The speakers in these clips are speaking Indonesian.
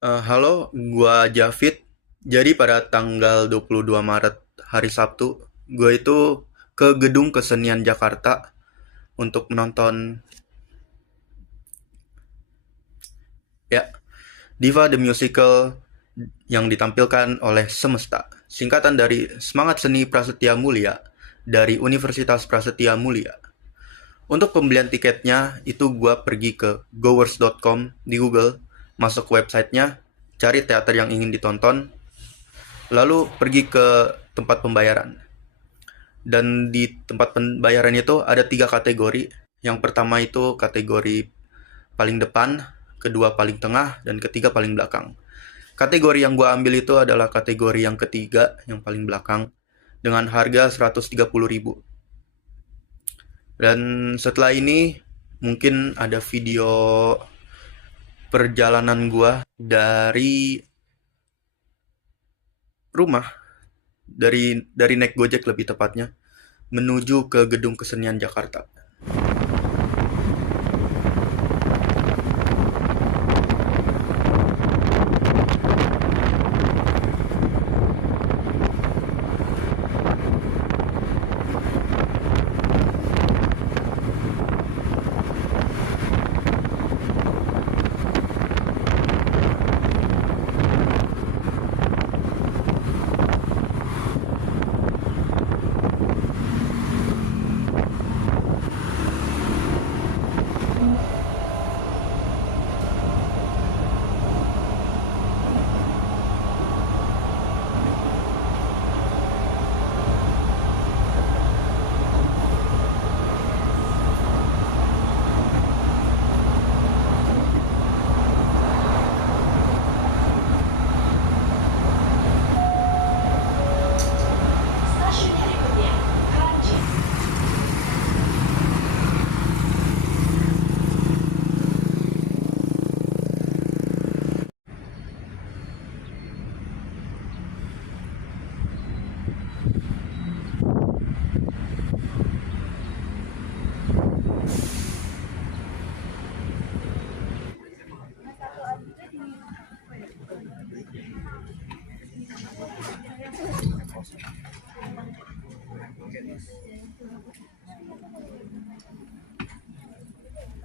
Halo, gua Javid. Jadi pada tanggal 22 Maret hari Sabtu, gua itu ke Gedung Kesenian Jakarta untuk menonton ya Diva the Musical yang ditampilkan oleh Semesta. Singkatan dari Semangat Seni Prasetya Mulia dari Universitas Prasetya Mulia. Untuk pembelian tiketnya itu gua pergi ke gowers.com di Google, masuk ke websitenya, cari teater yang ingin ditonton, lalu pergi ke tempat pembayaran. Dan di tempat pembayaran itu ada 3 kategori. Yang pertama itu kategori paling depan, kedua paling tengah, dan ketiga paling belakang. Kategori yang gue ambil itu adalah kategori yang ketiga, yang paling belakang, dengan harga 130.000. Dan setelah ini mungkin ada video perjalanan gue dari rumah, dari naik Gojek lebih tepatnya, menuju ke Gedung Kesenian Jakarta. Stasiun berikutnya, Kranji.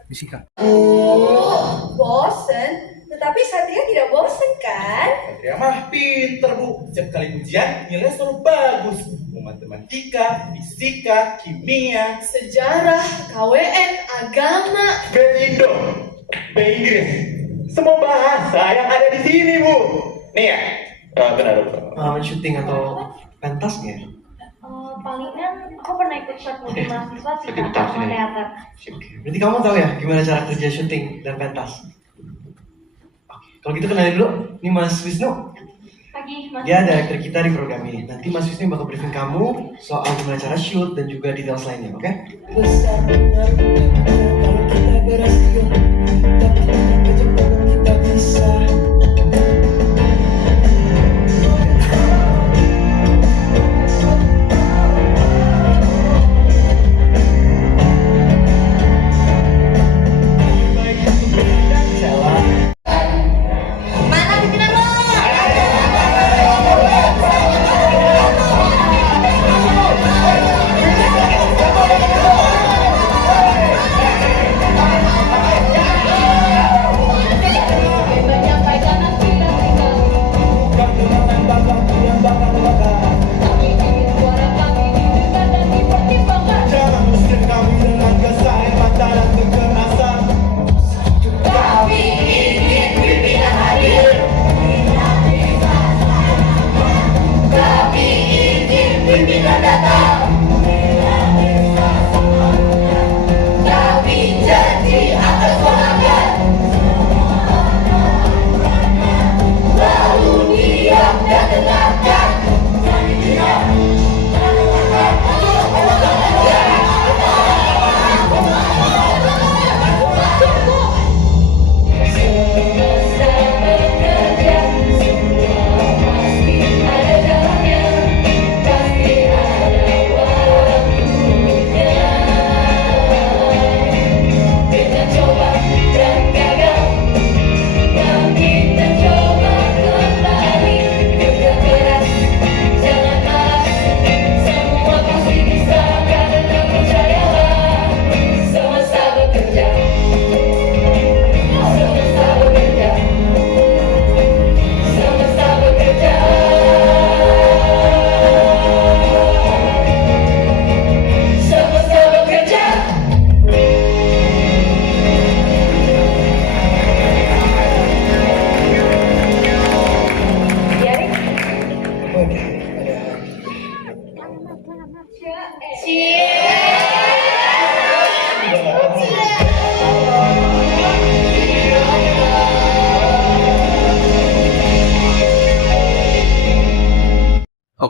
Fisika. Bosen? Tetapi Satria tidak bosen kan? Satria mah pinter bu, setiap kali ujian nilai selalu bagus. Mau matematika, fisika, kimia, Sejarah, KWN, agama. B Indo, B Inggris, semua bahasa yang ada di sini bu. Nih ya, benar bu. Syuting atau pentas nggak ya? Palingan aku pernah ikut short movie mahasiswa sih Ikut Kak, pentas sama ya? teater. Oke. Berarti kamu tahu ya gimana cara kerja syuting dan pentas? Oke. Kalau gitu kenalin dulu, ini Mas Wisnu. Pagi Mas. Dia director kita di program ini. Nanti Mas Wisnu bakal briefing kamu soal gimana cara shoot dan juga details lainnya, oke? Besar benar kalau kita berhasil, tapi tetap aja kalau kita bisa. Mana pimpinan lo? Banyak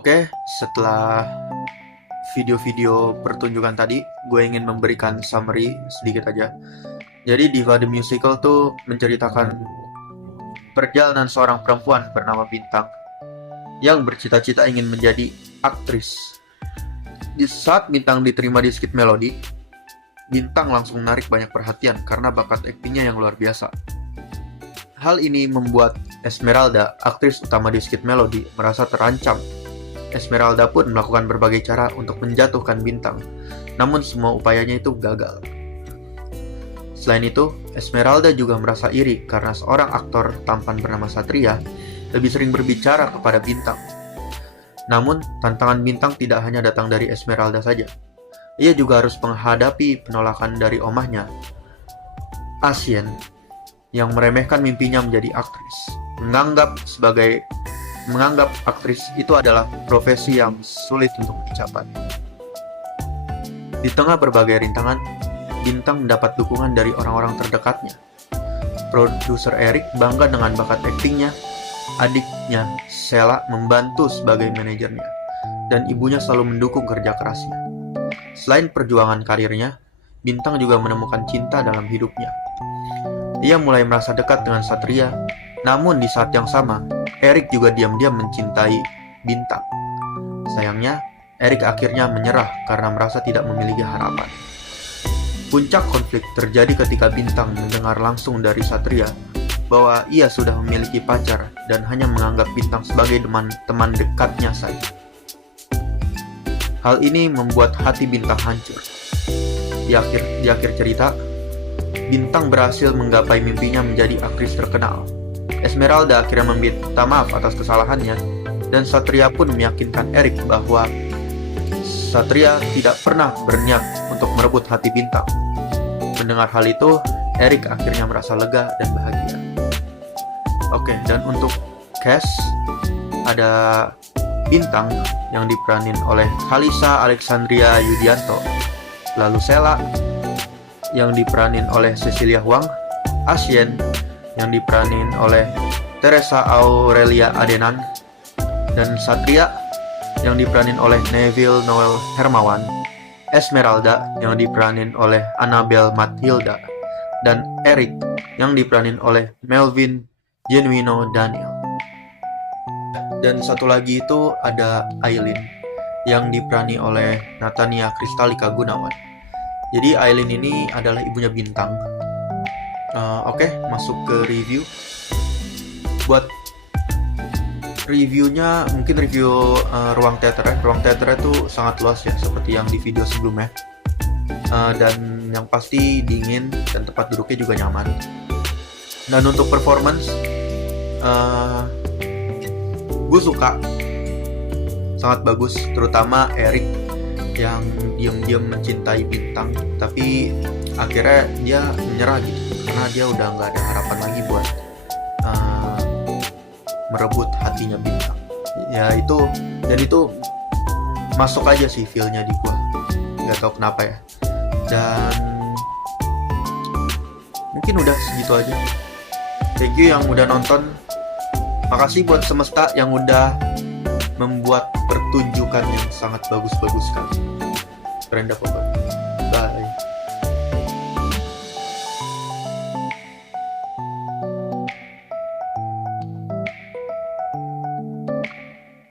Oke, setelah video-video pertunjukan tadi, gue ingin memberikan summary sedikit aja. Jadi Diva the Musical tuh menceritakan perjalanan seorang perempuan bernama Bintang yang bercita-cita ingin menjadi aktris. Di saat Bintang diterima di Skit Melody, Bintang langsung menarik banyak perhatian karena bakat aktingnya yang luar biasa. Hal ini membuat Esmeralda, aktris utama di Skit Melody, merasa terancam. Esmeralda pun melakukan berbagai cara untuk menjatuhkan Bintang, namun semua upayanya itu gagal. Selain itu, Esmeralda juga merasa iri karena seorang aktor tampan bernama Satria lebih sering berbicara kepada Bintang. Namun, tantangan Bintang tidak hanya datang dari Esmeralda saja. Ia juga harus menghadapi penolakan dari omahnya, Asien, yang meremehkan mimpinya menjadi aktris. Menganggap aktris itu adalah profesi yang sulit untuk dicapai. Di tengah berbagai rintangan, Bintang mendapat dukungan dari orang-orang terdekatnya. Produser Eric bangga dengan bakat aktingnya, adiknya Sheila membantu sebagai manajernya, dan ibunya selalu mendukung kerja kerasnya. Selain perjuangan karirnya, Bintang juga menemukan cinta dalam hidupnya. Ia mulai merasa dekat dengan Satria, namun di saat yang sama, Eric juga diam-diam mencintai Bintang. Sayangnya, Eric akhirnya menyerah karena merasa tidak memiliki harapan. Puncak konflik terjadi ketika Bintang mendengar langsung dari Satria bahwa ia sudah memiliki pacar dan hanya menganggap Bintang sebagai teman dekatnya saja. Hal ini membuat hati Bintang hancur. Di akhir cerita, Bintang berhasil menggapai mimpinya menjadi aktris terkenal. Esmeralda akhirnya meminta maaf atas kesalahannya, dan Satria pun meyakinkan Eric bahwa Satria tidak pernah berniat untuk merebut hati Bintang. Mendengar hal itu, Eric akhirnya merasa lega dan bahagia. Oke, dan untuk cast ada Bintang yang diperanin oleh Kalisa Alexandria Yudianto, lalu Sheila yang diperanin oleh Cecilia Huang, Asien yang diperanin oleh Teresa Aurelia Adenan, dan Satria yang diperanin oleh Neville Noel Hermawan, Esmeralda yang diperanin oleh Annabel Matilda, dan Eric yang diperanin oleh Melvin Genuino Daniel. Dan satu lagi itu ada Aileen yang diperani oleh Natania Kristalika Gunawan. Jadi Aileen ini adalah ibunya Bintang. Oke, masuk ke review. Buat reviewnya, mungkin review ruang teater ya. Ruang teater itu sangat luas ya, seperti yang di video sebelumnya. Dan yang pasti dingin dan tempat duduknya juga nyaman. Dan untuk performance, gue suka, sangat bagus, terutama Eric yang diam-diam mencintai Bintang, tapi akhirnya dia menyerah gitu, karena dia udah nggak ada harapan lagi buat merebut hatinya Bintang. Ya itu, dan itu masuk aja sih feel-nya di gua, nggak tahu kenapa ya. Dan mungkin udah segitu aja. Thank you yang udah nonton. Makasih buat Semesta yang udah membuat pertunjukan yang sangat bagus-bagus sekali. Keren dah pokoknya. Bye.